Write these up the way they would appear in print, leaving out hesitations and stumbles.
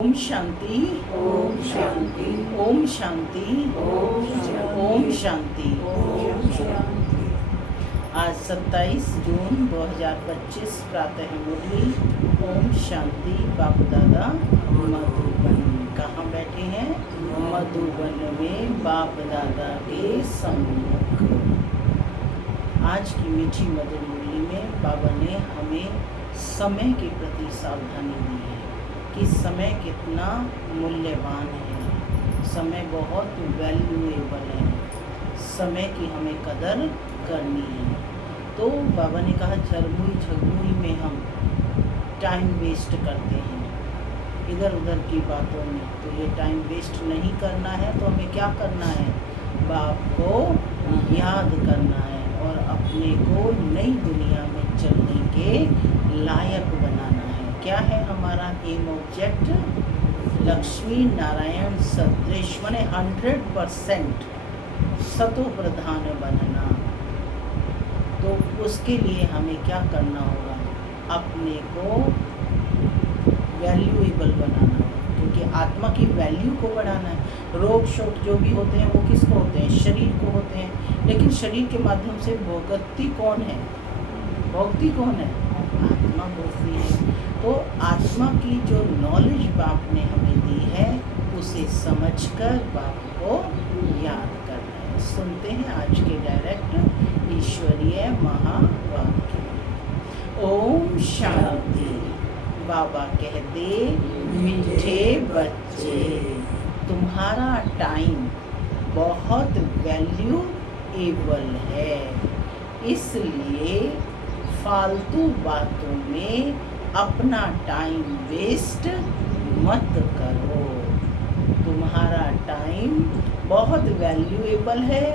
ओम शांति। ओम शांति। ओम शांति। ओम शांति। ओम शांति। ओम शांति। आज 27 जून 2025 प्रातः मुरली। ओम शांति। बाप दादा मधुबन कहाँ बैठे हैं? मधुबन में बाप दादा के सम्मुख। आज की मीठी मधुर मुरली में बाबा ने हमें समय के प्रति सावधानी दी है कि समय कितना मूल्यवान है। समय बहुत वैल्यूएबल है। समय की हमें कदर करनी है। तो बाबा ने कहा झरमुई झगमुई में हम टाइम वेस्ट करते हैं इधर उधर की बातों में। तो ये टाइम वेस्ट नहीं करना है। तो हमें क्या करना है? बाप को याद करना है और अपने को नई दुनिया में चलने के लायक बनाना है। क्या है हमारा एम ऑब्जेक्ट? लक्ष्मी नारायण सदृश माने 100% सतो प्रधान बनना। तो उसके लिए हमें क्या करना होगा? अपने को वैल्यूएबल बनाना होगा, क्योंकि आत्मा की वैल्यू को बढ़ाना है। रोग शोक जो भी होते हैं वो किसको होते हैं? शरीर को होते हैं। लेकिन शरीर के माध्यम से भोगती कौन है? भोगती कौन है? आत्मा भोगती है। तो आत्मा की जो नॉलेज बाप ने हमें दी है उसे समझकर बाप को याद करना है। सुनते हैं आज के डायरेक्ट ईश्वरीय महावाक्य। ओम शांति। बाबा कहते मीठे बच्चे, तुम्हारा टाइम बहुत वैल्यूएबल है, इसलिए फालतू बातों में अपना टाइम वेस्ट मत करो। तुम्हारा टाइम बहुत वैल्यूएबल है,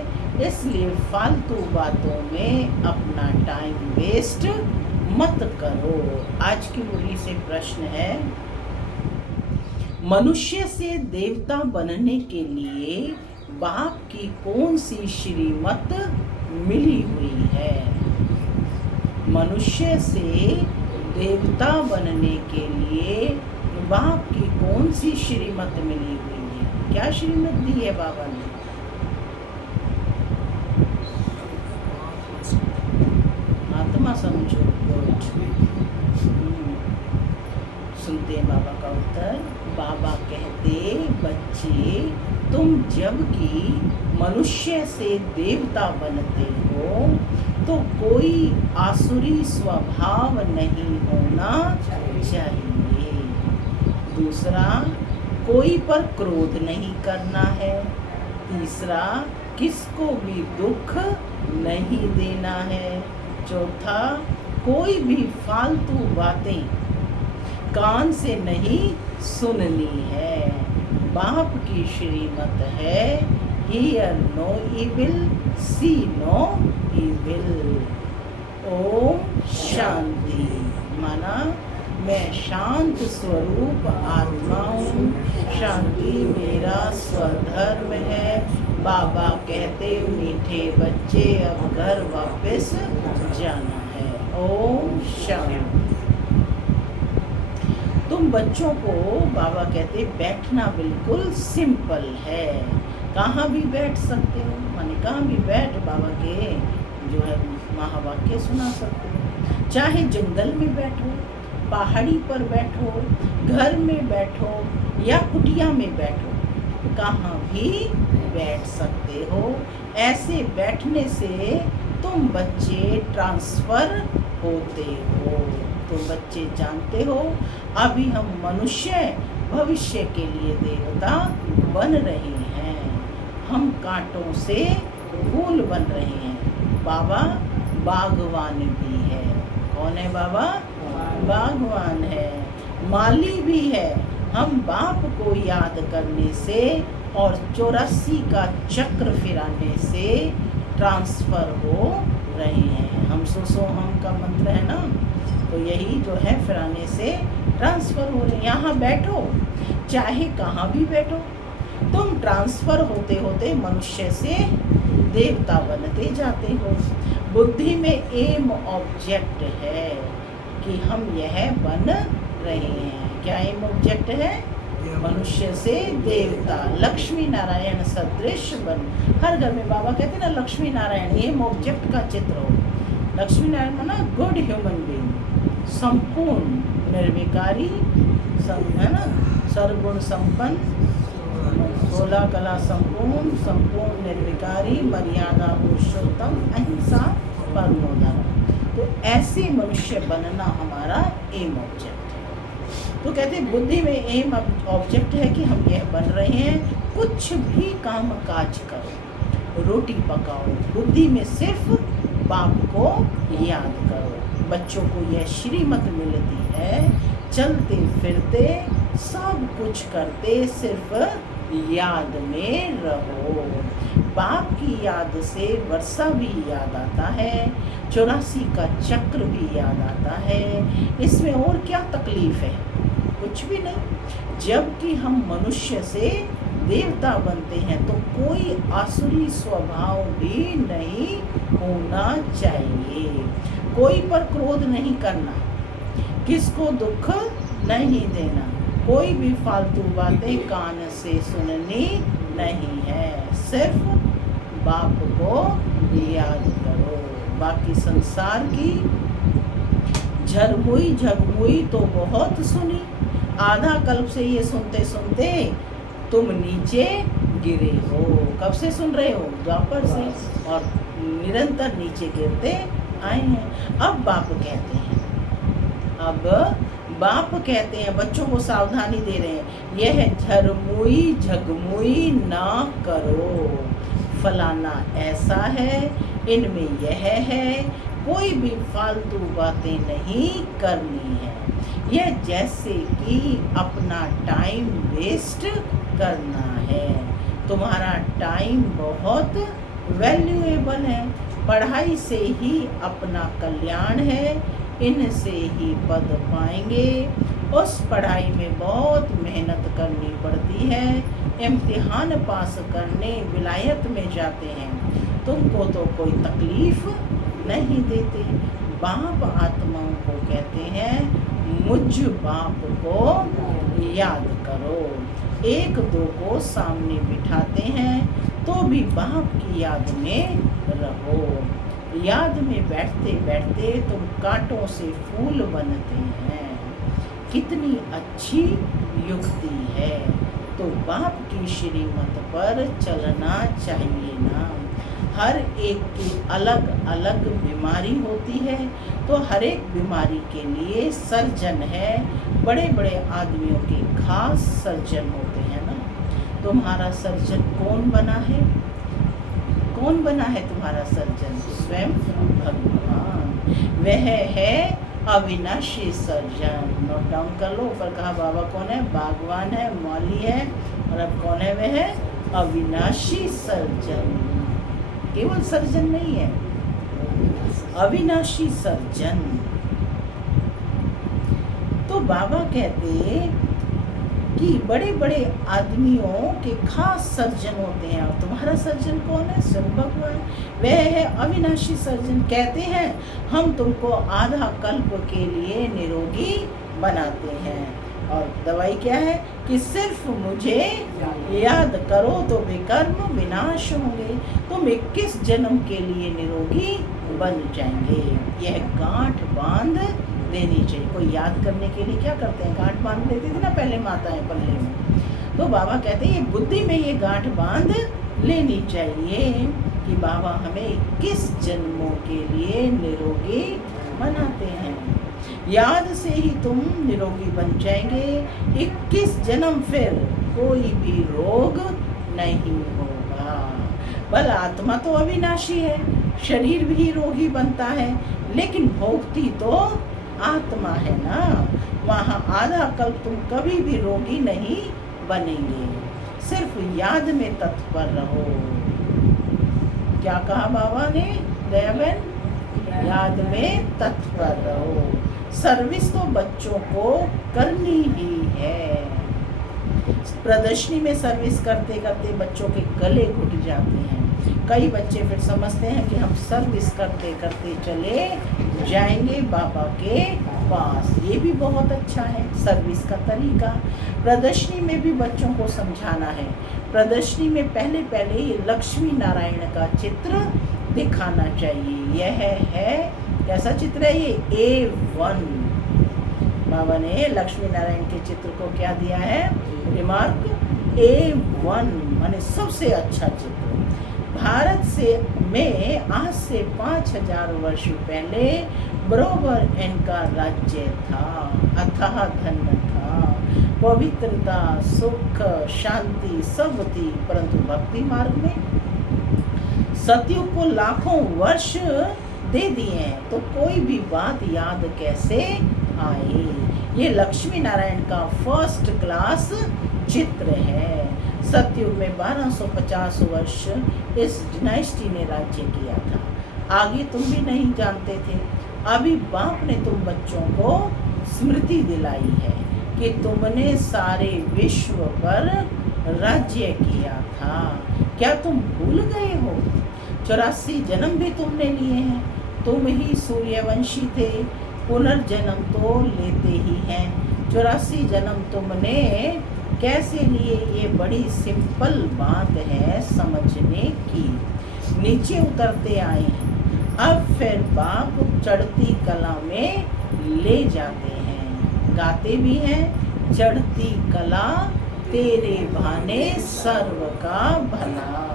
इसलिए फालतू बातों में अपना टाइम वेस्ट मत करो। आज की मुरली से प्रश्न है, मनुष्य से देवता बनने के लिए बाप की कौन सी श्रीमत मिली हुई है? मनुष्य से देवता बनने के लिए बाप की कौन सी श्रीमत मिली हुई है? क्या श्रीमत दी है बाबा ने? आत्मा समझो। सुनते हैं बाबा का उत्तर। बाबा कहते बच्चे, तुम जबकि मनुष्य से देवता बनते हो तो कोई आसुरी स्वभाव नहीं होना चाहिए। दूसरा, कोई पर क्रोध नहीं करना है। तीसरा, किसको भी दुख नहीं देना है। चौथा, कोई भी फालतू बातें कान से नहीं सुननी है। बाप की श्रीमत है, hear no evil, see no evil. ओम शांति माना मैं शांत स्वरूप आत्मा हूँ, शांति मेरा स्वधर्म है। बाबा कहते मीठे बच्चे अब घर वापस जाना है। ओम शांति। तुम बच्चों को बाबा कहते बैठना बिल्कुल सिंपल है। कहाँ भी बैठ सकते हो, माने कहाँ भी बैठ बाबा के जो है महावाक्य सुना सकते हो। चाहे जंगल में बैठो, पहाड़ी पर बैठो, घर में बैठो या कुटिया में बैठो, कहाँ भी बैठ सकते हो। ऐसे बैठने से तुम बच्चे ट्रांसफर होते हो। तो बच्चे जानते हो अभी हम मनुष्य भविष्य के लिए देवता बन रहे हैं। हम कांटों से फूल बन रहे हैं। बाबा बागवान भी है। कौन है बाबा? बागवान है, माली भी है। हम बाप को याद करने से और 84 का चक्र फिराने से ट्रांसफर हो रहे हैं। हम सो हम का मंत्र है ना, तो यही जो है फिराने से ट्रांसफर हो रहे हैं। यहाँ बैठो, चाहे कहाँ भी बैठो, तुम ट्रांसफर होते होते मनुष्य से देवता बनते जाते हो। बुद्धि में एम ऑब्जेक्ट है कि हम यह बन रहे हैं। क्या एम ऑब्जेक्ट है? मनुष्य से देवता, लक्ष्मी नारायण सदृश बन। हर घर में बाबा कहते हैं ना लक्ष्मी नारायण, ये ऑब्जेक्ट का चित्र हो। लक्ष्मी नारायण माना गुड ह्यूमन बीइंग, संपूर्ण निर्विकारी, है ना, सर्वगुण संपन्न, 16 कला संपूर्ण, संपूर्ण निर्विकारी, मर्यादा पुरुषोत्तम, अहिंसा परमो धर्म। तो ऐसे मनुष्य बनना हमारा एम ऑब्जेक्ट है। तो कहते हैं बुद्धि में एम ऑब्जेक्ट है कि हम यह बन रहे हैं, कुछ भी काम काज करो, रोटी पकाओ, बुद्धि में सिर्फ बाप को याद करो। बच्चों को यह श्रीमत मिलती है, चलते फिरते सब कुछ करते सिर्फ याद में रहो। बाप की याद से वर्षा भी याद आता है, 84 का चक्र भी याद आता है। इसमें और क्या तकलीफ है? कुछ भी नहीं। जबकि हम मनुष्य से देवता बनते हैं तो कोई आसुरी स्वभाव भी नहीं होना चाहिए। कोई पर क्रोध नहीं करना, किसको दुख नहीं देना, कोई भी फालतू बातें कान से सुननी नहीं है, सिर्फ बाप को याद करो। बाकी संसार की झरमुई झगमुई तो बहुत सुनी, आधा कल्प से ये सुनते सुनते तुम नीचे गिरे हो। कब से सुन रहे हो? द्वापर से, और निरंतर नीचे गिरते आए हैं। अब बाप कहते हैं, बच्चों को सावधानी दे रहे हैं, यह झरमुई झगमुई ना करो। फलाना ऐसा है, इनमें यह है, कोई भी फालतू बातें नहीं करनी है। यह जैसे कि अपना टाइम वेस्ट करना है। तुम्हारा टाइम बहुत वैल्यूएबल है, पढ़ाई से ही अपना कल्याण है, इनसे ही पद पाएंगे। उस पढ़ाई में बहुत मेहनत करनी पड़ती है, इम्तिहान पास करने विलायत में जाते हैं, तुमको तो कोई तकलीफ नहीं देते। बाप आत्माओं को कहते हैं मुझ बाप को याद करो। एक दो को सामने बिठाते हैं तो भी बाप की याद में रहो। याद में बैठते बैठते तुम कांटों से फूल बनते हैं। कितनी अच्छी युक्ति है। तो बाप की श्रीमत पर चलना चाहिए ना। हर एक की अलग अलग बीमारी होती है, तो हर एक बीमारी के लिए सर्जन है। बड़े बड़े आदमियों के खास सर्जन होते हैं ना। तुम्हारा सर्जन कौन बना है? कौन बना है तुम्हारा सर्जन? स्वयं भगवान। वह है अविनाशी सर्जन। नोट डाउन कर लो। ऊपर कहा बाबा कौन है? भगवान है, मौली है, और अब कौन है? वह है अविनाशी सर्जन। केवल सर्जन नहीं है, अविनाशी सर्जन। तो बाबा कहते कि बड़े बड़े आदमियों के खास सर्जन होते हैं, और तुम्हारा सर्जन कौन है? स्वयं भगवान। वह है अविनाशी सर्जन। कहते हैं हम तुमको आधा कल्प के लिए निरोगी बनाते हैं, और दवाई क्या है कि सिर्फ मुझे याद करो तो विकर्म विनाश होंगे। तुम 21 जन्म के लिए निरोगी बन जाएंगे। यह गांठ बांध देनी चाहिए। कोई याद करने के लिए क्या करते हैं? गांठ बांध देती थी ना पहले माताएं पल्ले में। तो बाबा कहते हैं ये बुद्धि में ये गांठ बांध लेनी चाहिए कि बाबा हमें 21 जन्मों के लिए निरोगी बनाते हैं। याद से ही तुम निरोगी बन जाएंगे। 21 जन्म फिर कोई भी रोग नहीं होगा। बल आत्मा तो अविनाशी है, शरीर भी रोगी बनता है, लेकिन भोगती तो आत्मा है ना। वहाँ आधा कल्प तुम कभी भी रोगी नहीं बनेंगे। सिर्फ याद में तत्पर रहो। क्या कहा बाबा ने दयाबेन? याद में तत्पर रहो। सर्विस तो बच्चों को करनी ही है। प्रदर्शनी में सर्विस करते करते बच्चों के गले घुट जाते हैं। कई बच्चे फिर समझते हैं कि हम सर्विस करते करते चले जाएंगे बाबा के पास। ये भी बहुत अच्छा है सर्विस का तरीका। प्रदर्शनी में भी बच्चों को समझाना है। प्रदर्शनी में पहले पहले ये लक्ष्मी नारायण का चित्र दिखाना चाहिए। यह है कैसा चित्र है ये? A1। बाबा ने लक्ष्मी नारायण के चित्र को क्या दिया है? रिमार्क A1 माने सबसे अच्छा चित्र। भारत में आज से 5000 वर्ष पहले बरोबर इनका राज्य था, अथाह धन्य था, पवित्रता, सुख, शांति सब थी। परंतु भक्ति मार्ग में सतयुग को लाखों वर्ष दे दिए हैं, तो कोई भी बात याद कैसे आए? ये लक्ष्मी नारायण का फर्स्ट क्लास चित्र है। सतयुग में 1250 वर्ष इस डायनेस्टी ने राज्य किया था। आगे तुम भी नहीं जानते थे। अभी बाप ने तुम बच्चों को स्मृति दिलाई है कि तुमने सारे विश्व पर राज्य किया था। क्या तुम भूल गए हो? 84 जन्म भी तुमने लिए हैं। तुम ही सूर्यवंशी थे, पुनर्जन्म तो लेते ही हैं। 84 जन्म तुमने कैसे लिए? ये बड़ी सिंपल बात है समझने की। नीचे उतरते आए हैं, अब फिर बाप चढ़ती कला में ले जाते हैं। गाते भी हैं, चढ़ती कला तेरे भाने सर्व का भला।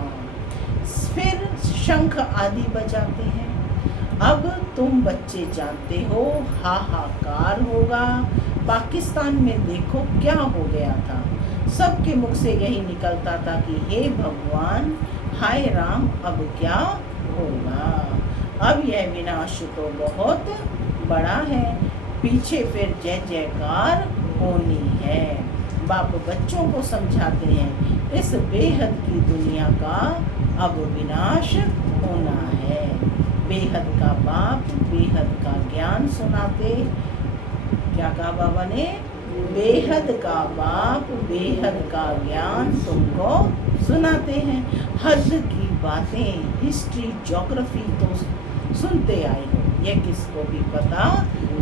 फिर शंख आदि बजाते हैं। अब तुम बच्चे जानते हो हाहाकार होगा। पाकिस्तान में देखो क्या हो गया था। सबके मुख से यही निकलता था कि हे भगवान, हाय राम, अब क्या होगा? अब यह विनाश तो बहुत बड़ा है, पीछे फिर जय जयकार होनी है। बाप बच्चों को समझाते हैं इस बेहद की दुनिया का अब विनाश होना है। बेहद का बाप बेहद का ज्ञान सुनाते। क्या कहा बाबा ने? बेहद का बाप बेहद का ज्ञान तुमको सुनाते हैं। हद की बातें हिस्ट्री ज्योग्राफी तो सुनते आए हो, यह किसको भी पता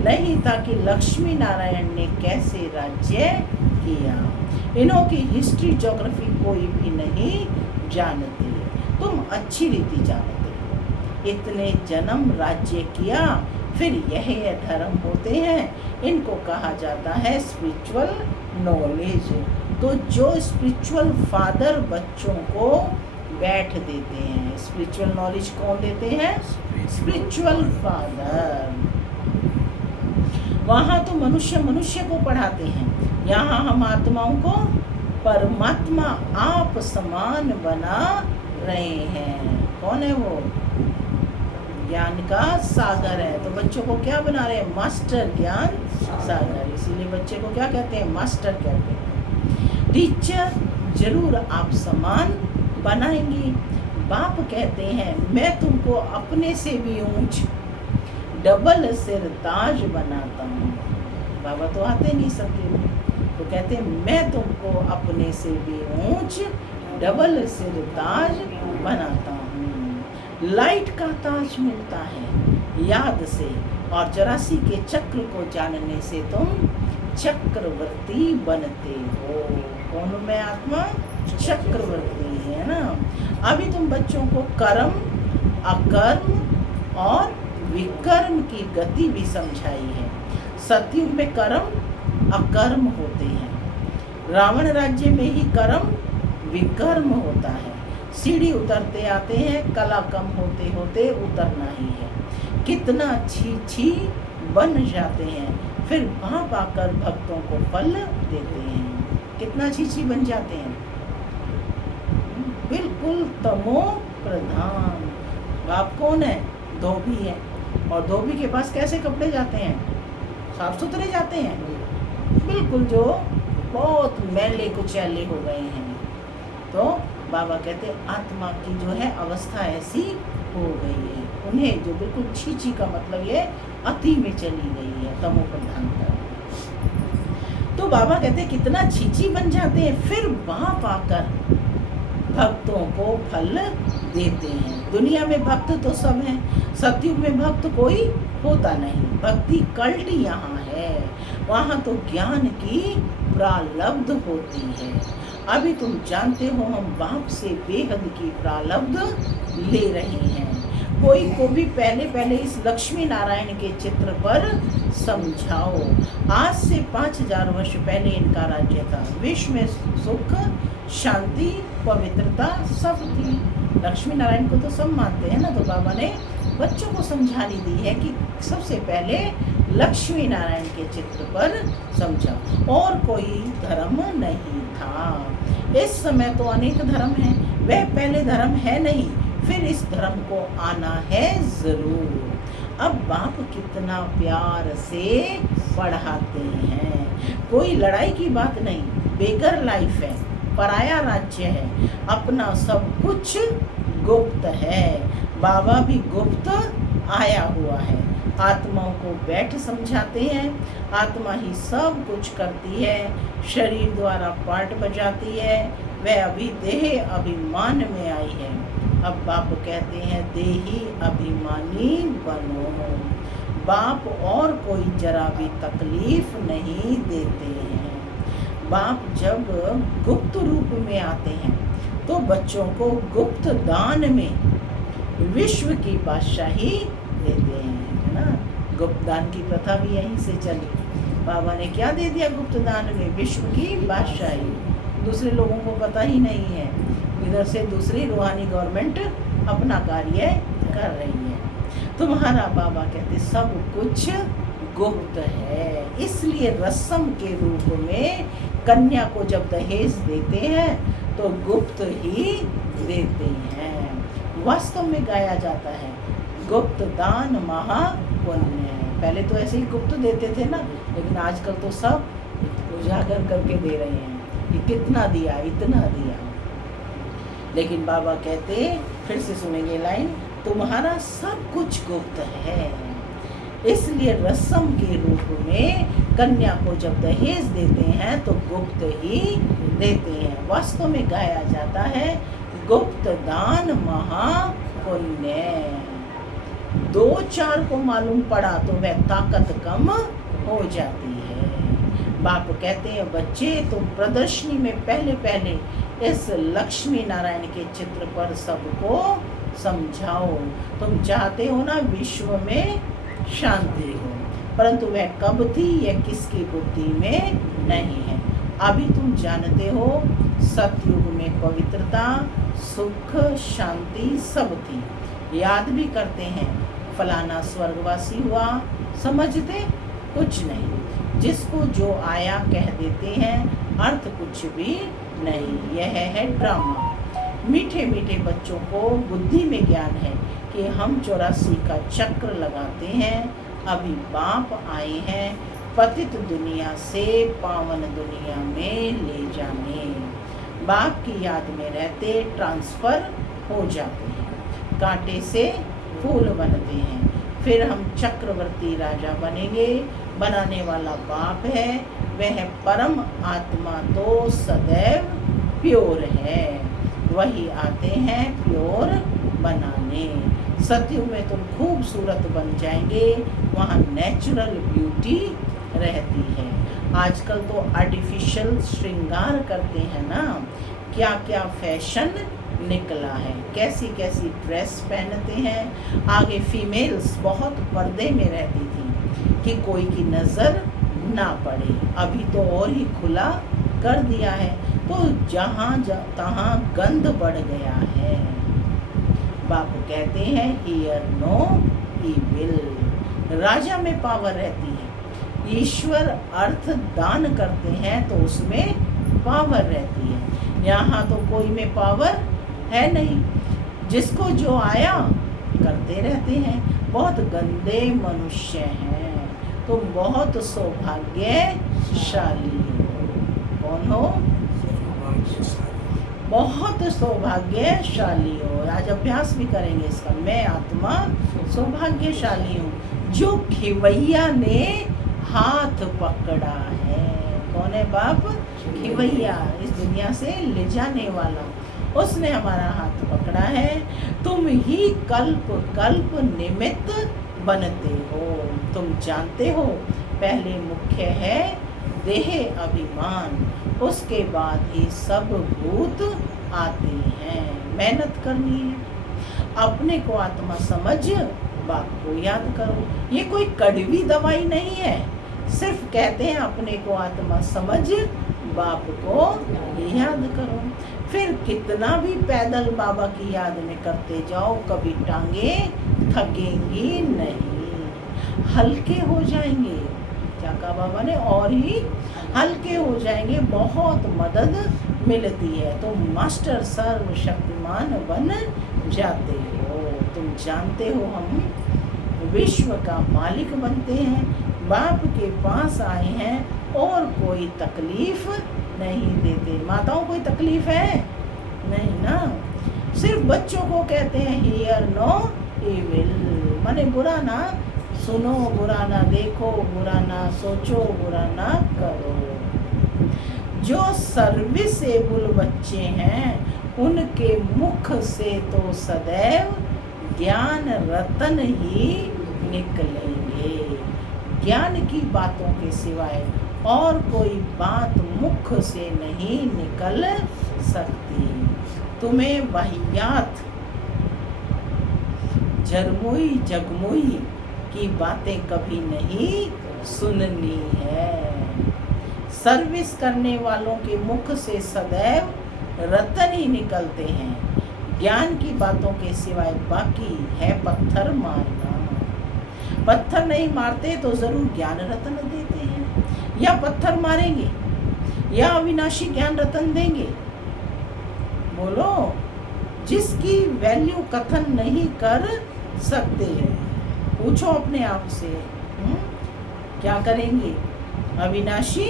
नहीं था कि लक्ष्मी नारायण ने कैसे राज्य किया। इन्हों की हिस्ट्री ज्योग्राफी कोई भी नहीं जानते। तुम अच्छी रीति जानते हो। इतने जन्म राज्य किया, फिर यह धर्म होते हैं। इनको कहा जाता है स्पिरिचुअल नॉलेज। तो जो स्पिरिचुअल फादर बच्चों को बैठ देते हैं, स्पिरिचुअल नॉलेज कौन देते हैं? Spiritual father. वहाँ तो मनुष्य मनुष्य को पढ़ाते हैं, यहाँ हम आत्माओं को परमात्मा आप समान बना रहे हैं। कौन है वो? ज्ञान का सागर है। तो बच्चों को क्या बना रहे हैं? मास्टर ज्ञान सागर। इसीलिए बच्चे को क्या कहते हैं? मास्टर कहते हैं। टीचर जरूर आप समान बनाएंगे। बाप कहते हैं मैं तुमको अपने से भी ऊंच डबल सिर ताज बनाता हूँ। बाबा तो आते नहीं सबके में, तो कहते हैं मैं तुमको अपने से भी ऊंच डबल सिर ताज बनाता हूँ। लाइट का ताज मिलता है याद से, और 84 के चक्र को जानने से तुम चक्रवर्ती बनते हो। कौन मैं आत्मा? चक्रवर्ती है ना। अभी तुम बच्चों को कर्म, अकर्म और विकर्म की गति भी समझाई है। सतयुग में कर्म अकर्म होते हैं, रावण राज्य में ही कर्म विकर्म होता है। सीढ़ी उतरते आते हैं, कला कम होते होते उतरना ही है। कितना छी बन जाते हैं, फिर बाप आकर भक्तों को फल देते हैं। कितना छी बन जाते हैं, बिल्कुल तमो प्रधान। बाप कौन है? धोबी है, और धोबी के पास कैसे कपड़े जाते हैं? साफ सुथरे जाते हैं, बिल्कुल जो बहुत मैले कुचैले हो गए हैं। तो बाबा कहते आत्मा की जो है अवस्था ऐसी हो गई है, उन्हें जो बिल्कुल छी का मतलब ये अति में चली गई है, तमो प्रधान का। तो बाबा कहते कितना छी बन जाते हैं, फिर बाप आकर भक्तों को फल देते हैं। दुनिया में भक्त तो सब हैं, सतयुग में भक्त कोई होता नहीं। भक्ति कल्ट यहाँ है, वहाँ तो ज्ञान की प्रालब्ध होती है। अभी तुम जानते हो हम बाप से बेहद की प्रालब्ध ले रहे हैं। कोई को भी पहले इस लक्ष्मी नारायण के चित्र पर समझाओ। आज से 5000 वर्ष पहले इनका राज्य था। विश्व में सुख, शांति, पवित्रता सब थी। लक्ष्मी नारायण को तो सब मानते हैं ना, तो बाबा ने बच्चों को समझानी दी है कि सबसे पहले लक्ष्मी नारायण के चित्र पर समझाओ। और कोई धर्म नहीं था। इस समय तो अनेक धर्म हैं, वह पहले धर्म है नहीं, फिर इस धर्म को आना है जरूर। अब बाप कितना प्यार से पढ़ाते हैं। कोई लड़ाई की बात नहीं, बेगर लाइफ है, पराया राज्य है, अपना सब कुछ गुप्त है। बाबा भी गुप्त आया हुआ है। आत्माओं को बैठ समझाते हैं। आत्मा ही सब कुछ करती है, शरीर द्वारा पार्ट बजाती है। वह अभी देह अभिमान में आई है। अब बाप कहते हैं देही अभिमानी बनो। बाप और कोई जरा भी तकलीफ नहीं देते हैं। बाप जब गुप्त रूप में आते हैं तो बच्चों को गुप्त दान में विश्व की बादशाही देते हैं, है ना। गुप्त दान की प्रथा भी यहीं से चली। बाबा ने क्या दे दिया गुप्त दान में? विश्व की बादशाही। दूसरे लोगों को पता ही नहीं है। इधर से दूसरी रूहानी गवर्नमेंट अपना कार्य कर रही है। तुम्हारा बाबा कहते सब कुछ गुप्त है। इसलिए रस्म के रूप में कन्या को जब दहेज देते हैं तो गुप्त ही देते हैं। वास्तव में गाया जाता है गुप्त दान महापुण्य है। पहले तो ऐसे ही गुप्त देते थे ना, लेकिन आजकल तो सब उजागर करके दे रहे हैं कि कितना दिया, इतना दिया। लेकिन बाबा कहते, फिर से सुनेंगे लाइन, तुम्हारा सब कुछ गुप्त है। इसलिए रस्म के रूप में कन्या को जब दहेज देते हैं तो गुप्त ही देते हैं। वास्तव में गाया जाता है गुप्त दान महापुण्य। 2-4 को मालूम पड़ा तो वह ताकत कम हो जाती है। बाप कहते हैं बच्चे तुम प्रदर्शनी में पहले इस लक्ष्मी नारायण के चित्र पर सबको समझाओ। तुम चाहते हो ना विश्व में शांति हो, परंतु वह कब थी यह किसकी बुद्धि में नहीं है। अभी तुम जानते हो सतयुग में पवित्रता, सुख, शांति सब थी। याद भी करते हैं फलाना स्वर्गवासी हुआ, समझते कुछ नहीं। जिसको जो आया कह देते हैं, अर्थ कुछ भी नहीं। यह है ड्रामा। मीठे मीठे बच्चों को बुद्धि में ज्ञान है कि हम 84 का चक्र लगाते हैं। अभी बाप आए हैं पतित दुनिया से पावन दुनिया में ले जाने। बाप की याद में रहते ट्रांसफर हो जाते हैं, कांटे से फूल बनते हैं। फिर हम चक्रवर्ती राजा बनेंगे। बनाने वाला बाप है, वह परम आत्मा तो सदैव प्योर है। वही आते हैं प्योर बनाने। सतयुग में तुम खूबसूरत बन जाएंगे, वहाँ नेचुरल ब्यूटी रहती है। आजकल तो आर्टिफिशियल श्रृंगार करते हैं ना, क्या क्या फैशन निकला है, कैसी कैसी ड्रेस पहनते हैं। आगे फीमेल्स बहुत पर्दे में रहती थी कि कोई की नज़र ना पड़े। अभी तो और ही खुला कर दिया है, तो जहाँ तहाँ गंध बढ़ गया है। बाप कहते हैं हियर नो इविल। राजा में पावर रहती है। ईश्वर अर्थ दान करते हैं तो उसमें पावर रहती है। यहाँ तो कोई में पावर है नहीं, जिसको जो आया करते रहते हैं। बहुत गंदे मनुष्य हैं। तुम बहुत सौभाग्यशाली हो। कौन हो? बहुत सौभाग्यशाली हो। आज अभ्यास भी करेंगे इसका। मैं आत्मा सौभाग्यशाली हूँ जो खिवैया ने हाथ पकड़ा है। कौन है बाप? खिवैया, इस दुनिया से ले जाने वाला। उसने हमारा हाथ पकड़ा है। तुम ही कल्प कल्प निमित्त बनते हो। तुम जानते हो पहले मुख्य है देह अभिमान, उसके बाद ही सब भूत आते हैं। मेहनत करनी है, अपने को आत्मा समझ बाप को याद करो। ये कोई कड़वी दवाई नहीं है, सिर्फ कहते हैं अपने को आत्मा समझ बाप को याद करो। फिर कितना भी पैदल बाबा की याद में करते जाओ, कभी टांगे थकेंगी नहीं, हल्के हो जाएंगे। क्या कहा बाबा ने? और ही हल्के हो जाएंगे, बहुत मदद मिलती है। तो मास्टर सर्वशक्तिमान बन जाते हो। तुम जानते हो हम विश्व का मालिक बनते हैं, बाप के पास आए हैं और कोई तकलीफ नहीं देते। माताओं कोई तकलीफ है नहीं ना, सिर्फ बच्चों को कहते हैं हियर नो इविल, माने बुरा ना सुनो, बुरा ना देखो, बुरा ना सोचो, बुरा ना करो। जो सर्विसेबल बच्चे हैं उनके मुख से तो सदैव ज्ञान रतन ही निकलेंगे। ज्ञान की बातों के सिवाय और कोई बात मुख से नहीं निकल सकती। तुम्हें वाहियात जरमुई जगमुई की बातें कभी नहीं सुननी है। सर्विस करने वालों के मुख से सदैव रतन ही निकलते हैं। ज्ञान की बातों के सिवाय बाकी है पत्थर मारना। पत्थर नहीं मारते तो जरूर ज्ञान रतन देते हैं, या पत्थर मारेंगे या अविनाशी ज्ञान रतन देंगे। बोलो, जिसकी वैल्यू कथन नहीं कर सकते, पूछो अपने आप से क्या करेंगे? अविनाशी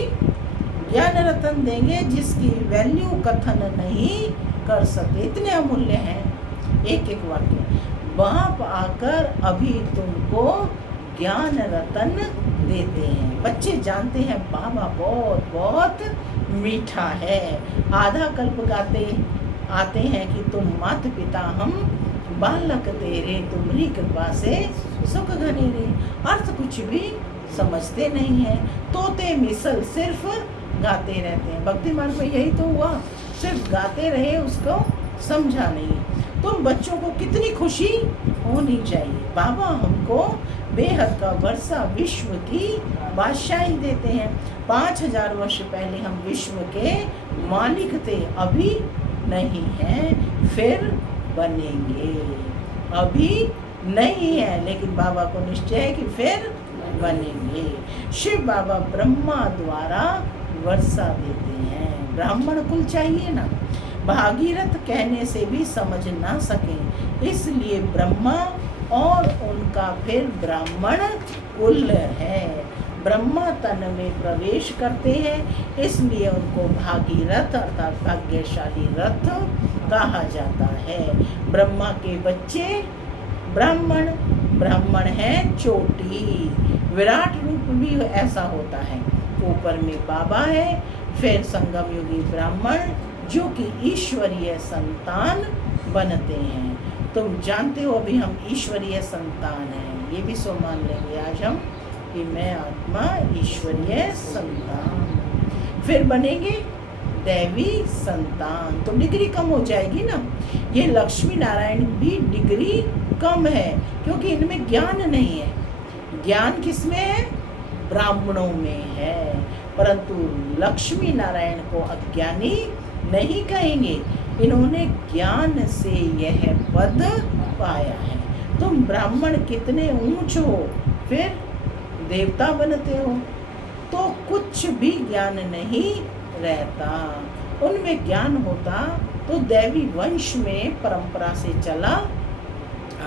ज्ञान रतन देंगे जिसकी वैल्यू कथन नहीं कर सकते। इतने अमूल्य हैं एक एक वाक्य। बाप आकर अभी तुमको ज्ञान रतन देते हैं। बच्चे जानते हैं बाबा बहुत बहुत मीठा है। आधा कल्प गाते आते हैं कि तुम माता पिता हम बालक तेरे, तुम्हारी कृपा से सुख घने रे। अर्थ कुछ भी समझते नहीं है, तोते मिसल सिर्फ गाते रहते हैं। भक्ति मार्ग में यही तो हुआ, सिर्फ गाते रहे, उसको समझा नहीं। तुम बच्चों को कितनी खुशी होनी चाहिए। बाबा हमको बेहद का वर्षा विश्व की बादशाही देते हैं। 5000 वर्ष पहले हम विश्व के मालिक थे, अभी नहीं हैं, फिर बनेंगे। अभी नहीं है, लेकिन बाबा को निश्चय है कि फिर बनेंगे। शिव बाबा ब्रह्मा द्वारा वर्षा देते हैं। ब्राह्मण कुल चाहिए ना, भागीरथ कहने से भी समझ ना सके, इसलिए ब्रह्मा और उनका फिर ब्राह्मण कुल है। ब्रह्मा तन में प्रवेश करते हैं, इसलिए उनको भागीरथ अर्थात भाग्यशाली रथ कहा जाता है। ब्रह्मा के बच्चे ब्राह्मण, ब्राह्मण है चोटी। विराट रूप भी ऐसा होता है, ऊपर में बाबा है, फिर संगम युगी ब्राह्मण जो कि ईश्वरीय संतान बनते हैं। तुम जानते हो अभी हम ईश्वरीय संतान हैं, ये भी सो मान लेंगे आज हम कि मैं आत्मा ईश्वरीय संतान। फिर बनेंगे दैवी संतान, तो डिग्री कम हो जाएगी ना। ये लक्ष्मी नारायण भी डिग्री कम है, क्योंकि इनमें ज्ञान नहीं है। ज्ञान किसमें है? ब्राह्मणों में है। परंतु लक्ष्मी नारायण को अज्ञानी नहीं कहेंगे, इन्होंने ज्ञान से यह पद पाया है। तुम ब्राह्मण कितने ऊंच हो, फिर देवता बनते हो, तो कुछ भी ज्ञान नहीं रहता। उनमें ज्ञान होता तो दैवी वंश में परंपरा से चला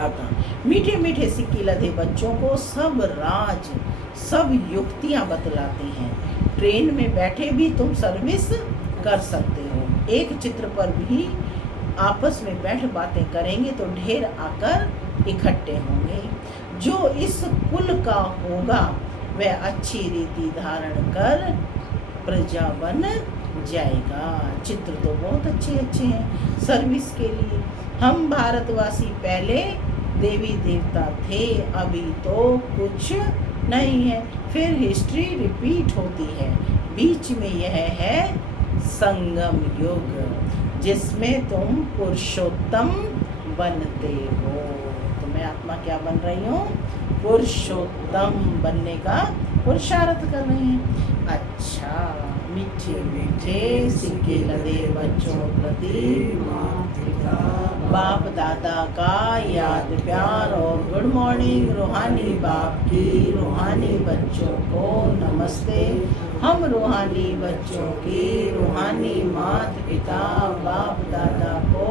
आता। मीठे मीठे सिक्की लधे बच्चों को सब राज, सब युक्तियां बतलाते हैं। ट्रेन में बैठे भी तुम सर्विस कर सकते हो। एक चित्र पर भी आपस में बैठ बातें करेंगे तो ढेर आकर इकट्ठे होंगे। जो इस कुल का होगा वह अच्छी रीति धारण कर प्रजा बन जाएगा। चित्र तो बहुत अच्छे अच्छे हैं सर्विस के लिए। हम भारतवासी पहले देवी देवता थे, अभी तो कुछ नहीं है। फिर हिस्ट्री रिपीट होती है। बीच में यह है संगम युग, जिसमें तुम पुरुषोत्तम बनते हो। तो मैं आत्मा क्या बन रही हूँ? पुरुषोत्तम बनने का पुरुषार्थ कर रही हैं। अच्छा, मीठे मीठे सिक्के लदे बच्चों प्रति बाप दादा का याद प्यार और गुड मॉर्निंग। रूहानी बाप की रूहानी बच्चों को नमस्ते। हम रूहानी बच्चों की रूहानी माता पिता बाप दादा को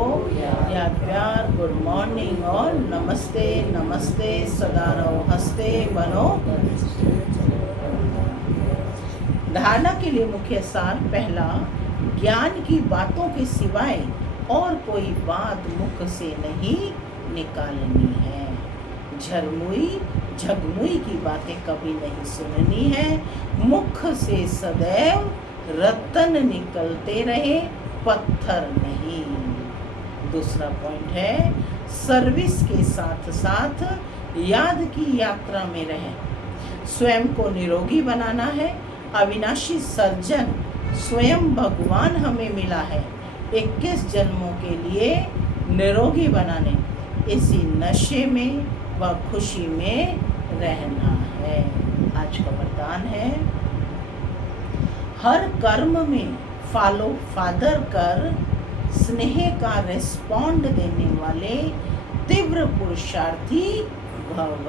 याद प्यार गुड मॉर्निंग और नमस्ते। नमस्ते, सदा रहो हंसते बनो। धारणा के लिए मुख्य सार पहला, ज्ञान की बातों के सिवाय और कोई बात मुख से नहीं निकालनी है। झगमुई की बातें कभी नहीं सुननी है। मुख से सदैव रत्न निकलते रहे, पत्थर नहीं। दूसरा पॉइंट है, सर्विस के साथ साथ याद की यात्रा में रहें। स्वयं को निरोगी बनाना है। अविनाशी सर्जन स्वयं भगवान हमें मिला है 21 जन्मों के लिए निरोगी बनाने। इसी नशे में व खुशी में रहना है। आज का वरदान है, हर कर्म में फॉलो फादर कर स्नेह का रिस्पॉन्ड देने वाले तीव्र पुरुषार्थी भव।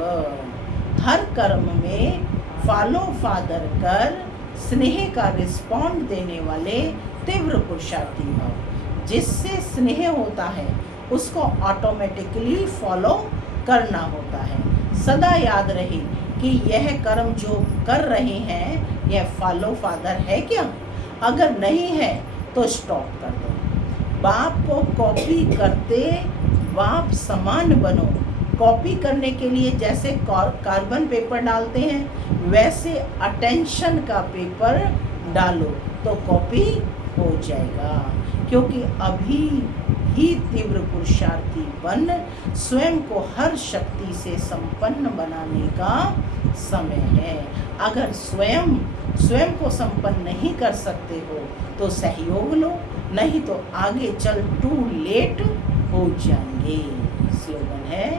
हर कर्म में फॉलो फादर कर स्नेह का रिस्पॉन्ड देने वाले तीव्र पुरुषार्थी भव। जिससे स्नेह होता है उसको ऑटोमेटिकली फॉलो करना होता है। सदा याद रहे कि यह कर्म जो कर रहे हैं यह फॉलो फादर है क्या? अगर नहीं है तो स्टॉप कर दो। बाप को कॉपी करते बाप समान बनो। कॉपी करने के लिए जैसे कार्बन पेपर डालते हैं वैसे अटेंशन का पेपर डालो तो कॉपी हो जाएगा। क्योंकि अभी ही तीव्र पुरुषार्थी बन स्वयं को हर शक्ति से संपन्न बनाने का समय है। अगर स्वयं को संपन्न नहीं कर सकते हो तो सहयोग लो, नहीं तो आगे चल टू लेट हो जाएंगे। स्लोगन है,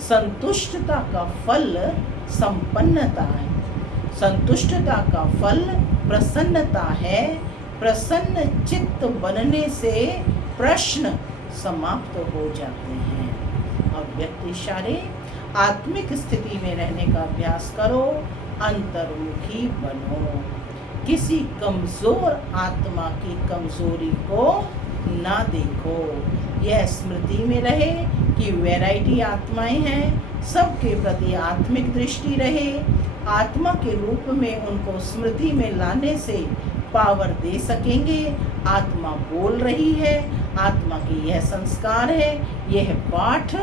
संतुष्टता का फल संपन्नता है। संतुष्टता का फल प्रसन्नता है। प्रसन्न चित्त बनने से प्रश्न समाप्त हो जाते हैं। अव्यक्त इशारे, आत्मिक स्थिति में रहने का अभ्यास करो। अंतर्मुखी बनो। किसी कमजोर आत्मा की कमजोरी को ना देखो। यह स्मृति में रहे कि वैरायटी आत्माएं हैं, सबके प्रति आत्मिक दृष्टि रहे। आत्मा के रूप में उनको स्मृति में लाने से पावर दे सकेंगे। आत्मा बोल रही है, आत्मा के यह संस्कार है। यह पाठ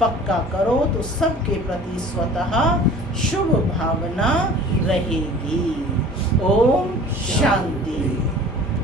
पक्का करो तो सबके प्रति स्वतः शुभ भावना रहेगी। ओम शांति।